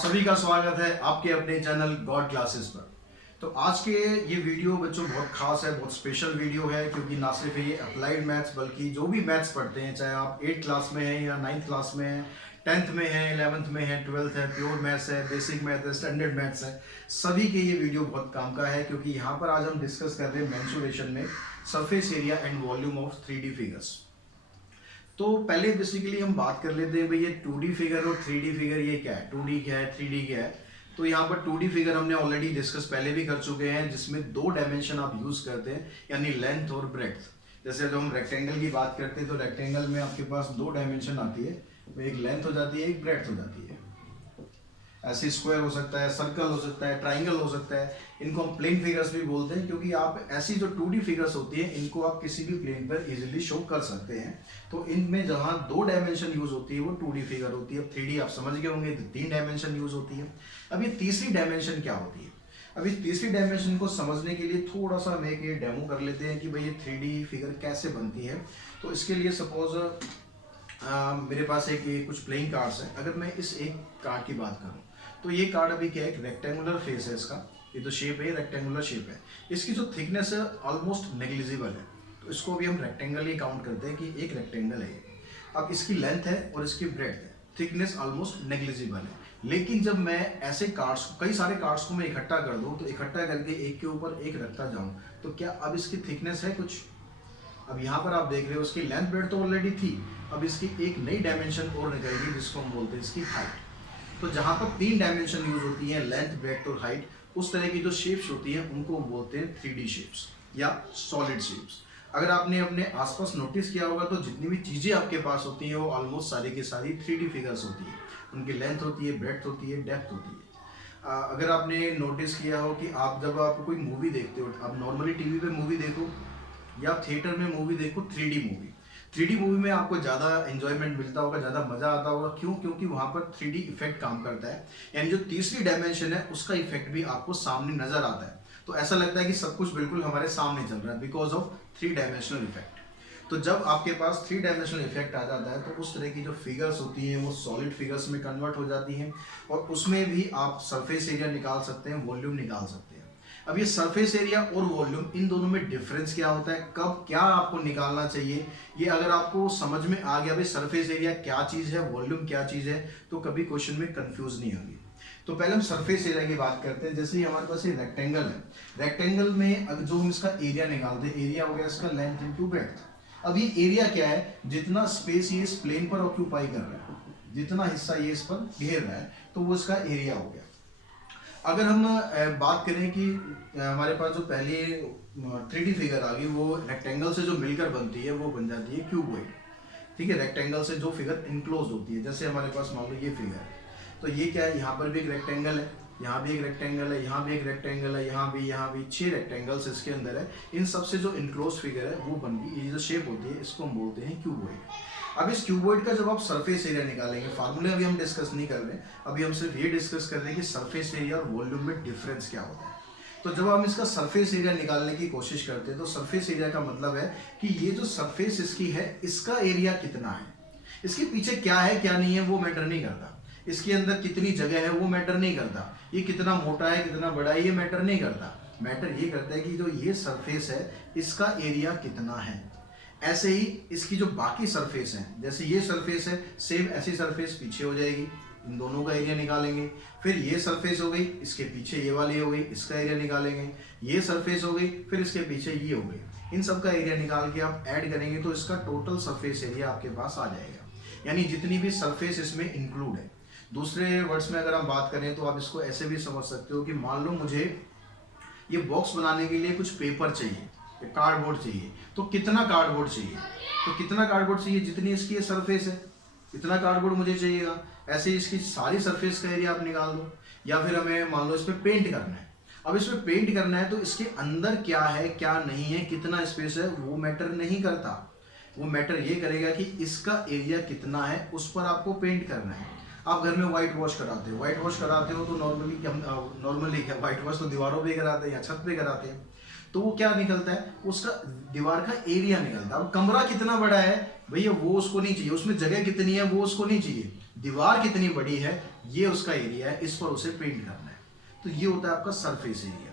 सभी का स्वागत है आपके अपने चैनल गॉड क्लासेस पर। तो आज के ये वीडियो बच्चों बहुत खास है, बहुत स्पेशल वीडियो है, क्योंकि ना सिर्फ ये अप्लाइड मैथ्स बल्कि जो भी मैथ्स पढ़ते हैं, चाहे आप 8th क्लास में हैं या 9th क्लास में हैं, 10th में हैं, 11th में हैं, 12th है, प्योर मैथ्स है, बेसिक मैथ्स है, स्टैंडर्ड मैथ्स है, सभी के ये वीडियो बहुत काम का है। क्योंकि यहाँ पर आज हम डिस्कस कर रहे हैं मेंसुरेशन में surface area and volume of 3D figures. तो पहले बेसिकली हम बात कर लेते हैं भाई ये 2D फिगर और 3D फिगर ये क्या है, 2D क्या है, 3D क्या है। तो यहाँ पर 2D फिगर हमने ऑलरेडी डिस्कस पहले भी कर चुके हैं, जिसमें दो डायमेंशन आप यूज करते हैं, यानी लेंथ और ब्रेड्थ। जैसे जब हम रेक्टेंगल की बात करते हैं तो रेक्टेंगल में आपके पास दो डायमेंशन आती है, तो एक लेंथ हो जाती है, एक ब्रेड्थ हो जाती है। ऐसे स्क्वायर हो सकता है, सर्कल हो सकता है, ट्राइंगल हो सकता है। इनको हम प्लेन फिगर्स भी बोलते हैं, क्योंकि आप ऐसी जो 2D फिगर्स होती है इनको आप किसी भी प्लेन पर इजीली शो कर सकते हैं। तो इनमें जहाँ दो डायमेंशन यूज होती है वो 2D फिगर होती है। अब 3D आप समझ गए होंगे, तो 3 डायमेंशन यूज होती है। अब ये तीसरी डायमेंशन क्या होती है? अब इस तीसरी डायमेंशन को समझने के लिए थोड़ा सा हम एक ये डेमो कर लेते हैं कि भाई ये 3D फिगर कैसे बनती है। तो इसके लिए सपोज मेरे पास एक कुछ प्लेइंग कार्ड्स हैं। अगर मैं इस एक कार्ड की बात करूं तो ये कार्ड अभी क्या है, एक रेक्टेंगुलर फेस है इसका, ये तो शेप है, रेक्टेंगुलर शेप है। इसकी जो थिकनेस है ऑलमोस्ट नेग्लिजिबल है, तो इसको भी हम रेक्टेंगल ही काउंट करते हैं कि एक रेक्टेंगल है ये। अब इसकी लेंथ है और इसकी ब्रेड्थ है, थिकनेस ऑलमोस्ट नेग्लिजिबल है। लेकिन जब मैं ऐसे कार्ड्स, कई सारे कार्ड्स को मैं इकट्ठा कर दूं, तो इकट्ठा करके एक के ऊपर एक रखता जाऊं, तो क्या अब इसकी थिकनेस है कुछ? अब यहाँ पर आप देख रहे हो उसकी लेंथ ब्रेड्थ तो ऑलरेडी थी, अब इसकी एक नई डायमेंशन और निकलेगी, जिसको हम बोलते हैं इसकी हाइट। तो जहाँ पर 3 डायमेंशन यूज होती है, लेंथ, ब्रेड्थ और हाइट, उस तरह की जो शेप्स होती हैं उनको बोलते हैं 3D शेप्स या सॉलिड शेप्स। अगर आपने अपने आसपास नोटिस किया होगा तो जितनी भी चीज़ें आपके पास होती हैं वो ऑलमोस्ट सारी की सारी 3D फिगर्स होती है। उनकी लेंथ होती है, ब्रेड्थ होती है, डेप्थ होती है। अगर आपने नोटिस किया हो कि आप जब आप कोई मूवी देखते हो, आप नॉर्मली टीवी पे मूवी देखो या थिएटर में मूवी देखो, 3D मूवी, 3D मूवी में आपको ज़्यादा एंजॉयमेंट मिलता होगा, ज़्यादा मज़ा आता होगा। क्यों? क्योंकि वहाँ पर 3D इफेक्ट काम करता है, यानी जो तीसरी डायमेंशन है उसका इफेक्ट भी आपको सामने नजर आता है। तो ऐसा लगता है कि सब कुछ बिल्कुल हमारे सामने चल रहा है, बिकॉज ऑफ 3 डायमेंशनल इफेक्ट। तो जब आपके पास 3 डायमेंशनल इफेक्ट आ जाता है तो उस तरह की जो फिगर्स होती हैं वो सॉलिड फिगर्स में कन्वर्ट हो जाती हैं, और उसमें भी आप सरफेस एरिया निकाल सकते हैं, वॉल्यूम निकाल सकते हैं। अब ये सरफेस एरिया और वॉल्यूम, इन दोनों में डिफरेंस क्या होता है, कब क्या आपको निकालना चाहिए, ये अगर आपको समझ में आ गया भाई सरफेस एरिया क्या चीज़ है, वॉल्यूम क्या चीज़ है, तो कभी क्वेश्चन में कंफ्यूज नहीं होगी। तो पहले हम सरफेस एरिया की बात करते हैं। जैसे हमारे पास ये रेक्टेंगल है, रेक्टेंगल में अगर जो हम इसका एरिया निकालते हैं, एरिया हो गया इसका लेंथ इनटू ब्रेड्थ। अब ये एरिया क्या है, जितना स्पेस ये इस प्लेन पर ऑक्यूपाई कर रहा है, जितना हिस्सा ये इस पर घेर रहा है, तो वो इसका एरिया हो गया। अगर हम बात करें कि हमारे पास जो पहले 3D फिगर आ गई, वो रेक्टेंगल से जो मिलकर बनती है वो बन जाती है क्यूबॉइड। ठीक है, रेक्टेंगल से जो फिगर इनक्लोज होती है, जैसे हमारे पास मान लो ये फिगर है, तो ये क्या है, यहाँ पर भी एक रेक्टेंगल है, यहाँ भी एक रेक्टेंगल है, यहाँ भी एक रेक्टेंगल है, यहाँ भी 6 रेक्टेंगल्स इसके अंदर है। इन सबसे जो इनक्लोज फिगर है वो बन गई, ये जो शेप होती है इसको हम बोलते हैं क्यूबॉइड। अब इस क्यूबॉइड का जब आप सरफेस एरिया निकालेंगे, फार्मूले अभी हम डिस्कस नहीं कर रहे, अभी हम सिर्फ ये डिस्कस कर रहे हैं कि सरफेस एरिया और वॉल्यूम में डिफरेंस क्या होता है। तो जब हम इसका सरफेस एरिया निकालने की कोशिश करते हैं तो सरफेस एरिया का मतलब है कि ये जो सरफेस इसकी है, इसका एरिया कितना है, इसके पीछे क्या है क्या नहीं है वो मैटर नहीं करता, इसके अंदर कितनी जगह है वो मैटर नहीं करता, ये कितना मोटा है कितना बड़ा है ये मैटर नहीं करता। मैटर ये करता है कि जो ये सरफेस है इसका एरिया कितना है। ऐसे ही इसकी जो बाकी सरफेस हैं, जैसे ये सरफेस है, सेम ऐसी सरफेस पीछे हो जाएगी, इन दोनों का एरिया निकालेंगे। फिर ये सरफेस हो गई, इसके पीछे ये वाली हो गई, इसका एरिया निकालेंगे। ये सरफेस हो गई, फिर इसके पीछे ये हो गई, इन सब का एरिया निकाल के आप ऐड करेंगे तो इसका टोटल सरफेस एरिया आपके पास आ जाएगा, यानी जितनी भी सरफेस इसमें इंक्लूड है। दूसरे वर्ड्स में अगर हम बात करें तो आप इसको ऐसे भी समझ सकते हो कि मान लो मुझे ये बॉक्स बनाने के लिए कुछ पेपर चाहिए, कार्डबोर्ड चाहिए, तो कितना कार्डबोर्ड चाहिए, तो कितना कार्डबोर्ड चाहिए, जितनी इसकी ये सरफेस है इतना कार्डबोर्ड मुझे चाहिएगा। ऐसे इसकी सारी सरफेस का एरिया आप निकाल दो। या फिर हमें मान लो इस पर पेंट करना है, अब इसमें पेंट करना है तो इसके अंदर क्या है क्या नहीं है, कितना स्पेस है, वो मैटर नहीं करता। वो मैटर ये करेगा कि इसका एरिया कितना है, उस पर आपको पेंट करना है। आप घर में व्हाइट वॉश कराते हो, व्हाइट वॉश कराते हो तो नॉर्मली क्या, व्हाइट वॉश तो दीवारों पे कराते हैं या छत पे कराते हैं। तो वो क्या निकलता है, उसका दीवार का एरिया निकलता है। अब कमरा कितना बड़ा है भैया वो उसको नहीं चाहिए, उसमें जगह कितनी है वो उसको नहीं चाहिए, दीवार कितनी बड़ी है ये उसका एरिया है, इस पर उसे पेंट करना है। तो ये होता है आपका सरफेस एरिया।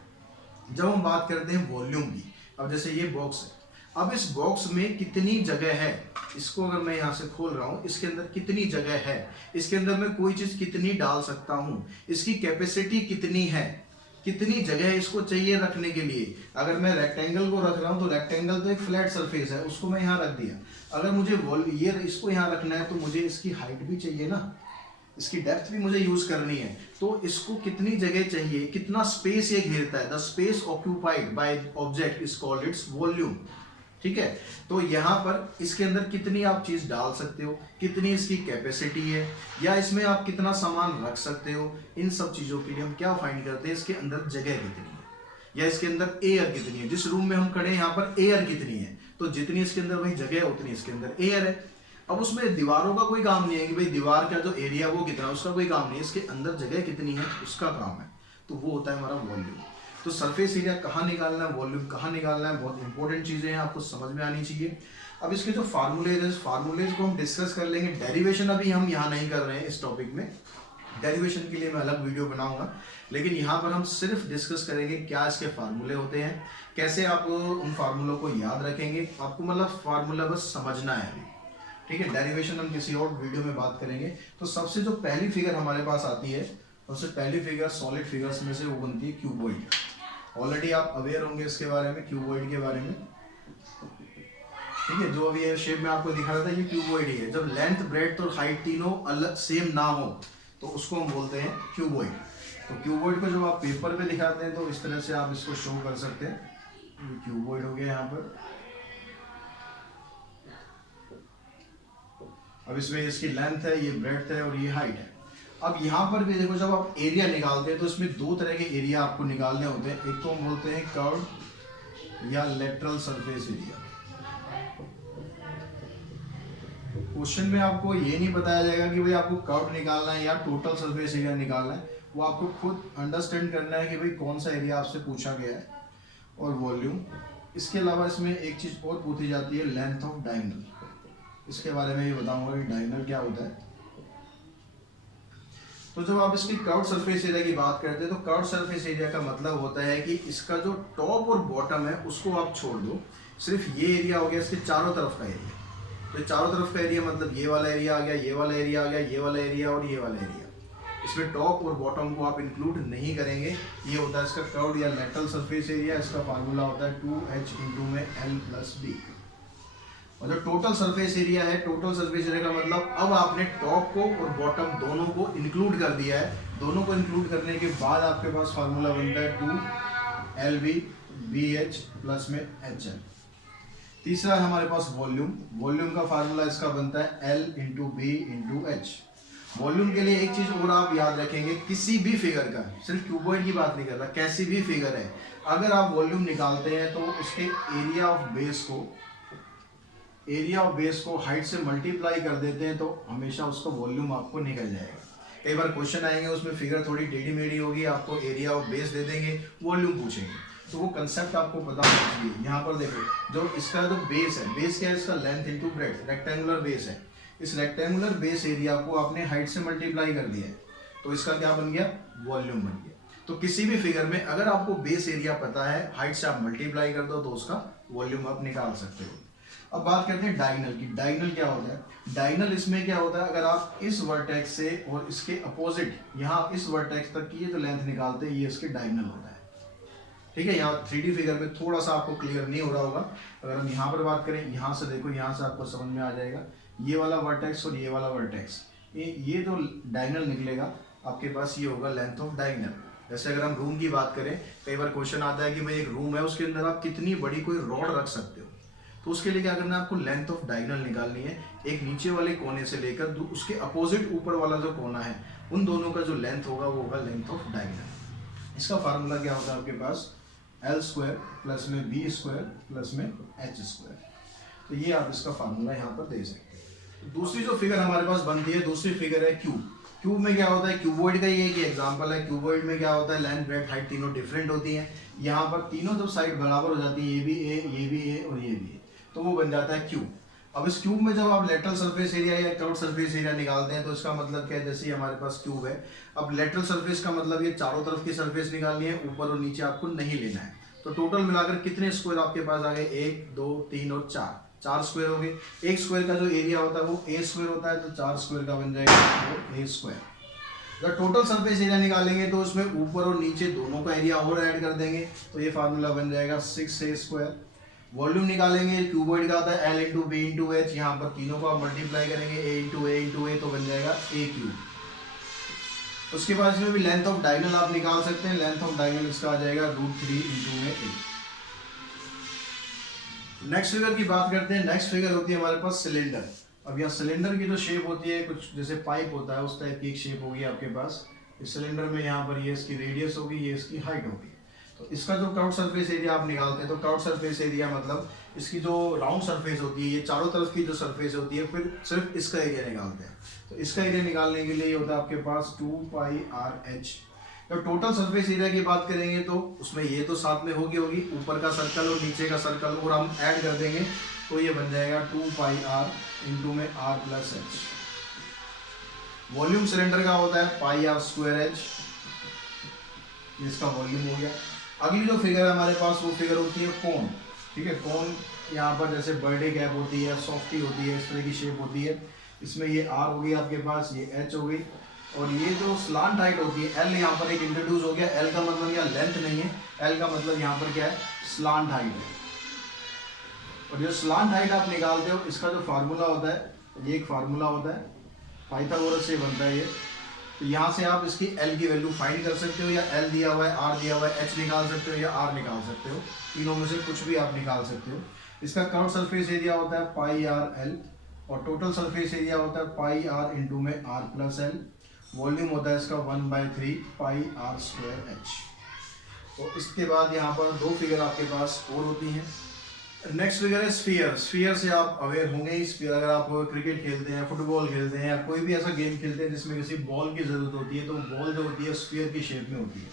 जब हम बात करते हैं वॉल्यूम की, अब जैसे ये बॉक्स है, अब इस बॉक्स में कितनी जगह है, इसको अगर मैं यहाँ से खोल रहा हूँ, इसके अंदर कितनी जगह है, इसके अंदर मैं कोई चीज कितनी डाल सकता हूँ, इसकी कैपेसिटी कितनी है, कितनी जगह इसको चाहिए रखने के लिए। अगर मैं रेक्टेंगल को रख रहा हूँ तो रेक्टेंगल तो एक फ्लैट सरफेस है, उसको मैं यहाँ रख दिया। अगर मुझे ये इसको यहाँ रखना है तो मुझे इसकी हाइट भी चाहिए ना, इसकी डेप्थ भी मुझे यूज करनी है। तो इसको कितनी जगह चाहिए, कितना स्पेस ये घेरता है, the space occupied by object is called its volume. ठीक है, तो यहाँ पर इसके अंदर कितनी आप चीज डाल सकते हो, कितनी इसकी कैपेसिटी है, या इसमें आप कितना सामान रख सकते हो, इन सब चीजों के लिए हम क्या फाइंड करते हैं, इसके अंदर जगह कितनी है, या इसके अंदर एयर कितनी है। जिस रूम में हम खड़े हैं यहाँ पर एयर कितनी है, तो जितनी इसके अंदर वही जगह है उतनी इसके अंदर एयर है। अब उसमें दीवारों का कोई काम नहीं है कि भाई दीवार का जो एरिया वो कितना, उसका कोई काम नहीं है, इसके अंदर जगह कितनी है उसका काम है। तो वो होता है हमारा वॉल्यूम। तो सरफेस एरिया कहाँ निकालना है, वॉल्यूम कहाँ निकालना है, बहुत इंपॉर्टेंट चीजें हैं, आपको समझ में आनी चाहिए। अब इसके जो फार्मूलेज है, फार्मूलेज को हम डिस्कस कर लेंगे। डेरिवेशन अभी हम यहाँ नहीं कर रहे हैं इस टॉपिक में, डेरिवेशन के लिए मैं अलग वीडियो बनाऊंगा, लेकिन यहाँ पर हम सिर्फ डिस्कस करेंगे क्या इसके फार्मूले होते हैं, कैसे आप उन फार्मूलों को याद रखेंगे, आपको मतलब फार्मूला बस समझना है अभी। ठीक है, डेरिवेशन हम किसी और वीडियो में बात करेंगे। तो सबसे जो पहली फिगर हमारे पास आती है, सबसे पहली फिगर सॉलिड फिगर्स में से वो बनती है क्यूबॉइड। ऑलरेडी आप अवेयर होंगे इसके बारे में, क्यूबॉइड के बारे में। ठीक है, जो अभी ये शेप में आपको दिखा रहा था ये क्यूबॉइड ही है। जब लेंथ ब्रेड्थ और हाइट तीनों अलग सेम ना हो तो उसको हम बोलते हैं क्यूबॉइड। तो क्यूबॉइड को जब आप पेपर पे दिखाते हैं तो इस तरह से आप इसको शो कर सकते हैं। क्यूबॉइड हो गया यहाँ पर। अब इसमें इसकी लेंथ है, ये ब्रेड्थ है और ये हाइट है। अब यहाँ पर भी देखो, जब आप एरिया निकालते हैं तो इसमें दो तरह के एरिया आपको निकालने होते हैं। एक तो हम बोलते हैं कर्व या लेटरल सरफेस एरिया। क्वेश्चन में आपको ये नहीं बताया जाएगा कि भाई आपको कर्व निकालना है या टोटल सरफेस एरिया निकालना है, वो आपको खुद अंडरस्टैंड करना है कि भाई कौन सा एरिया आपसे पूछा गया है, और वॉल्यूम। इसके अलावा इसमें एक चीज और पूछी जाती है, लेंथ ऑफ डायगोनल। इसके बारे में ये बताऊंगा कि डायगोनल क्या होता है। तो जब आप इसकी कर्व सरफेस एरिया की बात करते हैं तो कर्व सरफेस एरिया का मतलब होता है कि इसका जो टॉप और बॉटम है उसको आप छोड़ दो, सिर्फ ये एरिया हो गया इसके चारों तरफ का एरिया। तो चारों तरफ का एरिया मतलब ये वाला एरिया आ गया, ये वाला एरिया आ गया, ये वाला एरिया और ये वाला एरिया। इसमें टॉप और बॉटम को आप इंक्लूड नहीं करेंगे। ये होता है इसका कर्व या लेटरल सरफेस एरिया। इसका फार्मूला होता है 2h इंटू में L+D। और जो टोटल सरफेस एरिया है, टोटल सरफेस एरिया का मतलब अब आपने टॉप को और बॉटम दोनों को इंक्लूड कर दिया है। दोनों को इंक्लूड करने के बाद आपके पास फार्मूला बनता है 2LV/BH प्लस में HL। तीसरा है हमारे पास वॉल्यूम। वॉल्यूम का फार्मूला इसका बनता है L into B into H। Volume के लिए एक चीज और आप याद रखेंगे, किसी भी फिगर का, सिर्फ क्यूबॉइड की बात नहीं कर रहा, कैसी भी फिगर है, अगर आप वॉल्यूम निकालते हैं तो उसके एरिया ऑफ बेस को हाइट से मल्टीप्लाई कर देते हैं तो हमेशा उसका वॉल्यूम आपको निकल जाएगा। कई बार क्वेश्चन आएंगे उसमें फिगर थोड़ी टेढ़ी मेढ़ी होगी, आपको एरिया ऑफ बेस दे देंगे, वॉल्यूम पूछेंगे, तो वो कंसेप्ट आपको पता होना चाहिए। यहाँ पर देखो, जो इसका जो बेस है, बेस क्या है इसका, length into breadth, rectangular base है। इस रेक्टेंगुलर बेस एरिया को आपने हाइट से मल्टीप्लाई कर दिया है तो इसका क्या बन गया, वॉल्यूम बन गया। तो किसी भी फिगर में अगर आपको बेस एरिया पता है, हाइट से आप मल्टीप्लाई कर दो तो उसका वॉल्यूम आप निकाल सकते हो। अब बात करते हैं डायगोनल की। डायगोनल क्या होता है, डायगोनल इसमें क्या होता है, अगर आप इस वर्टेक्स से और इसके अपोजिट यहाँ इस वर्टेक्स तक की ये जो लेंथ निकालते हैं ये इसके डायगोनल होता है। ठीक है, यहाँ 3D फिगर में थोड़ा सा आपको क्लियर नहीं हो रहा होगा। अगर हम यहाँ पर बात करें, यहाँ से देखो, यहाँ से आपको समझ में आ जाएगा, ये वाला वर्टेक्स और ये वाला वर्टेक्स, ये तो डायगोनल निकलेगा आपके पास, ये होगा लेंथ ऑफ डायगोनल। जैसे अगर हम रूम की बात करें, कई बार क्वेश्चन आता है कि भाई एक रूम है उसके अंदर आप कितनी बड़ी कोई रॉड रख सकते हो, तो उसके लिए क्या करना है, आपको लेंथ ऑफ डायगोनल निकालनी है। एक नीचे वाले कोने से लेकर उसके अपोजिट ऊपर वाला जो कोना है, उन दोनों का जो लेंथ होगा वो होगा लेंथ ऑफ डायगोनल। इसका फार्मूला क्या होता है आपके पास, L² प्लस में B² प्लस में H²। तो ये आप इसका फार्मूला यहाँ पर दे सकते हैं। दूसरी जो फिगर हमारे पास बनती है, दूसरी फिगर है क्यूब। क्यूब में क्या होता है, क्यूबॉइड का ये एक एग्जांपल है। क्यूबॉइड में क्या होता है, लेंथ ब्रेड्थ हाइट तीनों डिफरेंट होती हैं। यहाँ पर तीनों जब साइड बराबर हो जाती है, ये भी ए, ये भी ए और ये भी ए, तो वो बन जाता है क्यूब। अब इस क्यूब में जब आप लेटरल सरफेस एरिया या कर्व्ड सरफेस एरिया निकालते हैं तो इसका मतलब क्या है, जैसे हमारे पास क्यूब है, अब लेटरल सरफेस का मतलब ये चारों तरफ की सरफेस निकालनी है, ऊपर और नीचे आपको नहीं लेना है। तो टोटल मिलाकर कितने स्क्वायर आपके पास आ गए, 1 2 3 और 4 स्क्वायर हो गए। एक स्क्वायर का जो एरिया होता है वो ए स्क्वायर होता है, तो 4 स्क्वायर का बन जाएगा वो ए स्क्वायर। जब टोटल सरफेस एरिया निकालेंगे तो उसमें ऊपर और नीचे दोनों का एरिया और ऐड कर देंगे, तो ये फार्मूला बन जाएगा 6a स्क्वायर। वॉल्यूम निकालेंगे, क्यूबॉइड का होता है L into B into H, यहाँ पर तीनों को आप मल्टीप्लाई करेंगे A इंटू ए तो बन जाएगा ए क्यूब। उसके बाद इसमें भी लेंथ ऑफ डायगोनल आप निकाल सकते हैं, लेंथ ऑफ डायगोनल इसका आ जाएगा √3 इंटू में ए। नेक्स्ट फिगर की बात करते हैं। नेक्स्ट फिगर होती है हमारे पास सिलेंडर। अब यहाँ सिलेंडर की जो शेप होती है कुछ जैसे पाइप होता है उस टाइप की एक शेप होगी आपके पास। इस सिलेंडर में यहाँ पर ये इसकी रेडियस होगी, ये इसकी हाइट होगी। तो इसका जो कर्व्ड सरफेस एरिया आप निकालते हैं, तो कर्व्ड सरफेस एरिया मतलब इसकी जो राउंड सरफेस होती है, ये चारों तरफ की जो सरफेस होती है, फिर सिर्फ इसका एरिया निकालते हैं। तो इसका एरिया निकालने के लिए ये होता है आपके पास 2πr/h। जब टोटल सरफेस एरिया की बात करेंगे तो उसमें ये तो साथ में होगी ऊपर का सर्कल और नीचे का सर्कल, और हम ऐड कर देंगे तो ये बन जाएगा 2πr इंटू में r+h। वॉल्यूम सिलेंडर का होता है πr²h, इसका वॉल्यूम हो गया। अगली जो फिगर है हमारे पास वो फिगर होती है कोन। ठीक है, कोन यहाँ पर जैसे बर्थडे कैप होती है, सॉफ्टी होती है, इस तरह की शेप होती है। इसमें ये r हो गई आपके पास, ये h हो गई, और ये जो स्लांट हाइट होती है L यहाँ पर एक इंट्रोड्यूस हो गया। L का मतलब यहाँ लेंथ नहीं है, L का मतलब यहाँ पर क्या है, स्लांट हाइट है। और जो स्लांट हाइट आप निकालते हो इसका जो फार्मूला होता है, ये एक फार्मूला होता है, पाइथागोरस से बनता है ये। तो यहाँ से आप इसकी L की वैल्यू फाइंड कर सकते हो, या L दिया हुआ है, R दिया हुआ है, H निकाल सकते हो या R निकाल सकते हो, तीनों में से कुछ भी आप निकाल सकते हो। इसका कर्व सरफेस एरिया होता है πrl, और टोटल सरफेस एरिया होता है πr इंटू में r+l। वॉल्यूम होता है इसका 1/3 πr²h। तो इसके बाद यहाँ पर दो फिगर आपके पास और होती हैं। नेक्स्ट फिगर है स्फीयर। स्फीयर से आप अवेयर होंगे ही। स्फीयर अगर आप क्रिकेट खेलते हैं, फुटबॉल खेलते हैं, या कोई भी ऐसा गेम खेलते हैं जिसमें किसी बॉल की जरूरत होती है, तो बॉल जो होती है स्फीयर की शेप में होती है।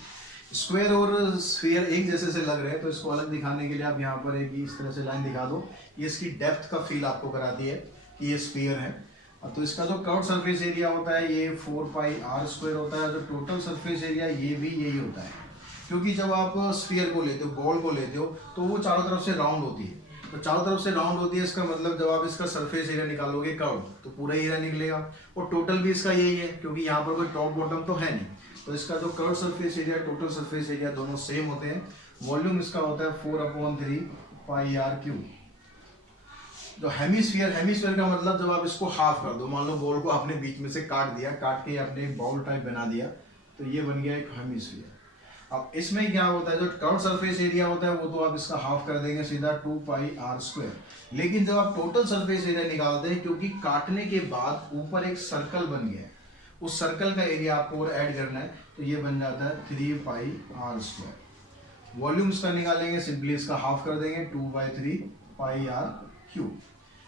स्क्वायर और स्फीयर एक जैसे से लग रहे हैं, तो इसको अलग दिखाने के लिए आप यहाँ पर एक इस तरह से लाइन दिखा दो। ये इसकी डेप्थ का फील आपको कराती है कि ये स्फीयर है। तो इसका जो कर्व्ड सरफेस एरिया होता है ये 4πr² होता है। जो टोटल सरफेस एरिया ये भी यही होता है, क्योंकि जब आप स्फीयर को लेते हो, बॉल को लेते हो, तो वो चारों तरफ से राउंड होती है। तो चारों तरफ से राउंड होती है, इसका मतलब जब आप इसका सरफेस एरिया निकालोगे कर्व, तो पूरा एरिया निकलेगा। और टोटल भी इसका यही है, क्योंकि यहाँ पर कोई टॉप बॉटम तो है नहीं। तो इसका जो curve surface area, total surface area दोनों सेम होते हैं। वॉल्यूम इसका होता है 4/3 πr³। जो हेमिस्फीयर, हेमिस्फीयर का मतलब जब आप इसको हाफ कर दो, मान लो बॉल को आपने बीच में से काट दिया, काट के आपने एक बाउल टाइप बना दिया, तो ये बन गया एक हेमिस्फीयर। अब इसमें क्या होता है, जो कर्व सरफेस एरिया होता है वो तो आप इसका हाफ कर देंगे सीधा 2πr²। लेकिन जब आप टोटल सरफेस एरिया निकालते हैं, क्योंकि काटने के बाद ऊपर एक सर्कल बन गया है, उस सर्कल का एरिया आपको और ऐड करना है, तो ये बन जाता है 3πr²। वॉल्यूम इसका निकालेंगे, सिंपली इसका हाफ कर देंगे 2/3 πr³।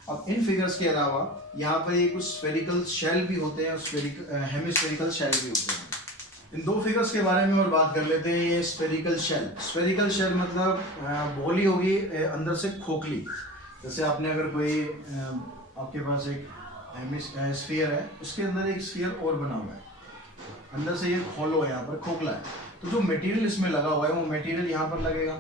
अब इन फिगर्स के अलावा यहाँ पर ये कुछ स्फेरिकल शेल भी होते हैं, हेमिस्फेरिकल शेल भी होते हैं। इन दो फिगर्स के बारे में और बात कर लेते हैं। ये स्फेरिकल शेल, स्फेरिकल शेल मतलब बॉली होगी अंदर से खोखली। जैसे आपने अगर कोई आपके पास एक स्फीयर है, उसके अंदर एक स्फीयर और बना हुआ है, अंदर से ये होलो है, यहाँ पर खोखला है। तो जो मटेरियल इसमें लगा हुआ है वो मटेरियल यहाँ पर लगेगा।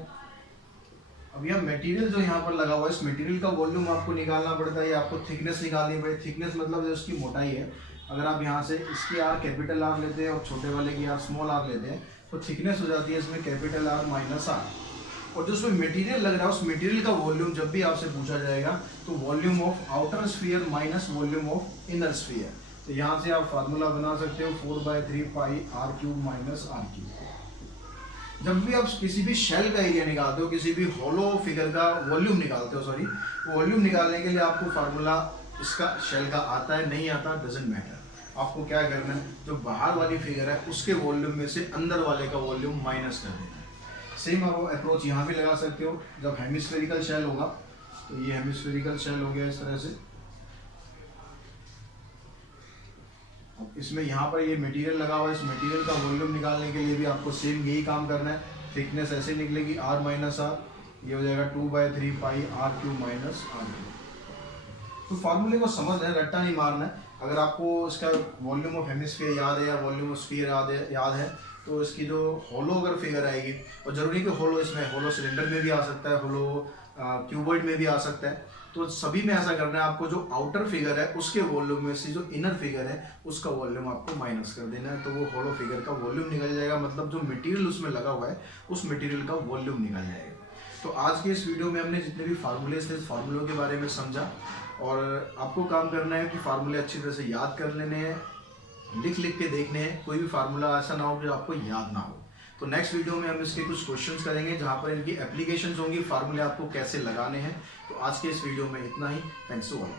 अब यह मटेरियल जो यहाँ पर लगा हुआ है, इस मटेरियल का वॉल्यूम आपको निकालना पड़ता है, या आपको थिकनेस निकालनी पड़ेगी। थिकनेस मतलब जो उसकी मोटाई है, अगर आप यहाँ से इसकी R कैपिटल R लेते हैं और छोटे वाले की R स्मॉल r लेते हैं, तो थिकनेस हो जाती है इसमें कैपिटल R - r। और जो उसमें मटेरियल लग रहा है, उस मटेरियल का वॉल्यूम जब भी आपसे पूछा जाएगा, तो volume of outer sphere minus volume of inner sphere. तो यहाँ से आप फार्मूला बना सकते हो 4/3 πr³ - r³। जब भी आप किसी भी शेल का एरिया निकालते हो, किसी भी होलो फिगर का वॉल्यूम निकालते हो, सॉरी, वॉल्यूम निकालने के लिए आपको फार्मूला इसका शेल का आता है नहीं आता, डजंट मैटर। आपको क्या करना है, जो बाहर वाली फिगर है उसके वॉल्यूम में से अंदर वाले का वॉल्यूम माइनस कर देना है। सेम आप अप्रोच यहाँ भी लगा सकते हो। जब हेमिस्फेरिकल शेल होगा, तो ये हेमिस्फेरिकल शेल हो गया इस तरह से। इसमें यहाँ पर ये मटेरियल लगा हुआ है, इस मटेरियल का वॉल्यूम निकालने के लिए भी आपको सेम यही काम करना है। थिकनेस ऐसे निकलेगी r माइनस आर, ये हो जाएगा 2/3 पाई r³ माइनस r²। तो फार्मूले को समझ है, रट्टा नहीं मारना है। अगर आपको इसका वॉल्यूम ऑफ हेमिस्फीयर याद है या वॉल्यूम ऑफ स्फीयर याद है तो इसकी जो होलो अगर फिगर आएगी, और ज़रूरी कि होलो, इसमें होलो सिलेंडर में भी आ सकता है, होलो क्यूबॉइड में भी आ सकता है, तो सभी में ऐसा करना है। आपको जो आउटर फिगर है उसके वॉल्यूम में से जो इनर फिगर है उसका वॉल्यूम आपको माइनस कर देना है, तो वो होलो फिगर का वॉल्यूम निकल जाएगा, मतलब जो मटेरियल उसमें लगा हुआ है उस मटेरियल का वॉल्यूम निकल जाएगा। तो आज के इस वीडियो में हमने जितने भी फार्मूलेस थे इस फार्मूलों के बारे में समझा, और आपको काम करना है कि फार्मूले अच्छी तरह से याद कर लेने हैं, लिख लिख के देखने हैं, कोई भी फार्मूला ऐसा ना हो जो आपको याद ना हो। तो नेक्स्ट वीडियो में हम इसके कुछ क्वेश्चंस करेंगे जहां पर इनकी एप्लीकेशंस होंगी, फार्मूले आपको कैसे लगाने हैं। तो आज के इस वीडियो में इतना ही। Thanks to all.